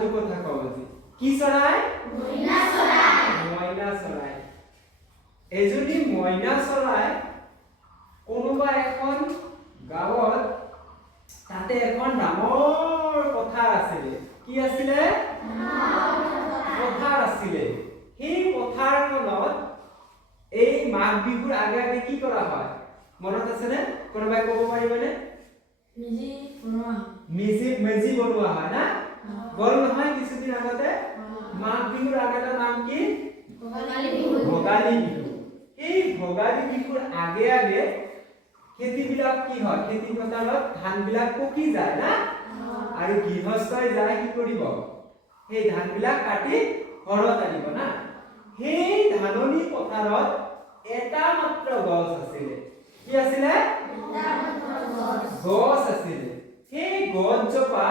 সাধু কথা কওঁ আজি কি চৰাই মইনা চৰাই মইনা চৰাই এজনী মইনা চৰাই কোনোবা এখন গাঁৱত তাতে এখন ডাঙৰ পথাৰ আছিল কি আছিল পথাৰ আছিল সেই পথাৰখনত এই মাঘ বিহুৰ আগে আগে কি কৰা হয় মনত আছে নে কোনোবাই ক'ব পাৰিবনে মেজি বনোৱা হয় না গল নহয় কিছুদিন আগতে মাঘ বিহুৰ আগতে নাম কি ভোগালী বিহু এই ভোগালী বিহুৰ আগে আগে খেতিবিলাক কি হয় খেতি পথাৰত ধানবিলাক পকি যায় না আৰু গৃহস্থই যায় কি কৰিব সেই ধানবিলাক কাটি ঘৰত আনিব না সেই ধাননি পথাৰত এটা মাত্ৰ গছ আছিল কি আছিল গছ আছিল সেই গছজোপা